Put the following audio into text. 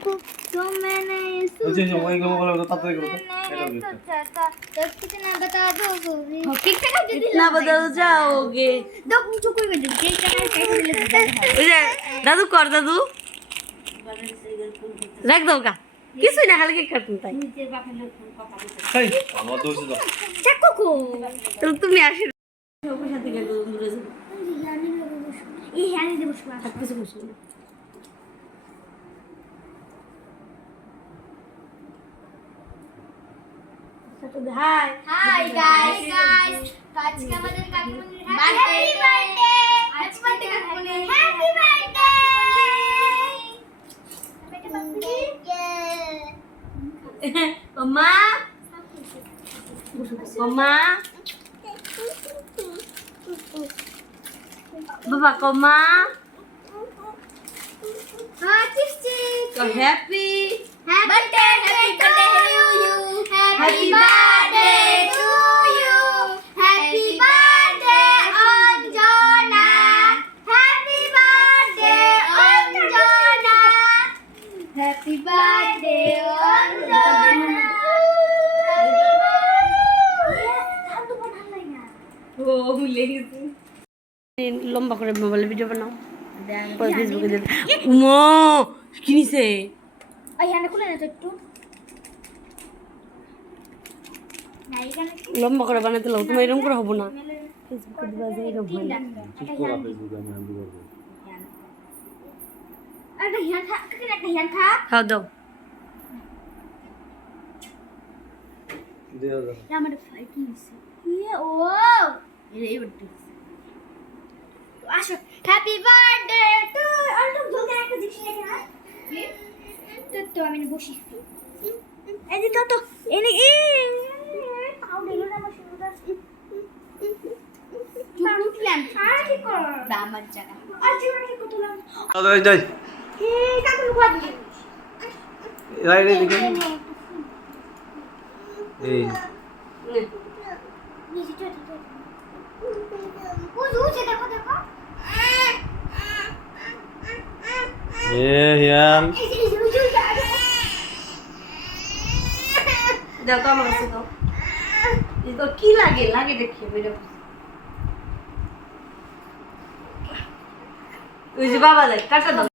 तो मैंने अच्छा अच्छा वही गम बोला तो ताते करो तो कितना बता दोगे कितना बदल जाओगे दो पूछो कोई भी केक का कैसे दादू कर दादू रख दो का কিছু না খালি কেক কাটুন তাই নিজের বাপের লোক কথা বলছে এই আমার দোষ দাও চাকু কো তো তুমি আসি সবার সাথে গেল দূরে যাও এই হ্যানি দেব শুয়া থাক কিছু বসে না হাই हाय गाइस আজকে আমাদের কাকিমনির হ্যাপি বার্থডে আজ বার্থডে কাকিমনির happy birthday Mama Mama Baba Mama हां chips chips so happy birthday to you happy birthday to you happy birthday Anjana happy birthday Anjana happy birthday Anjana ও ভুলে গেছি লম্বা করে মোবাইলে ভিডিও বানাও পরে ফেসবুকে দিতে উমা কি নিছে ওই হ্যান্ড খুলে না তো একটু না এখানে লম্বা করে বানাতে লাও তোমার এরকম করে হবো না ফেসবুকে দিবা যে এরকম হয় না চুপ করো ফেসবুকে আমি হ্যান্ডেল করব একটা হ্যান্ড থাক একটা হ্যান্ড থাক হ্যাঁ দাও দেও দাও আমার ফাইটিং আছে ইয়ে ও এই বড়টি আসো হ্যাপি বার্থডে টু আলটু জলদি একটা জিনিস নিয়ে না তো আমি বসি এই যে তো এনে পাউডার না আমার শুরুটা চুপ প্ল্যান আর কি কর আমার জায়গা আর জীবনে কি করতে লাগ যাই যাই কাকু লুকা দিই রাই রে দিকে এই হিয়ান দাও তো আমার কাছে দাও এই তো কি লাগে লাগে দেখি বেরো ওই যে বাবা দেখ কাটা দাও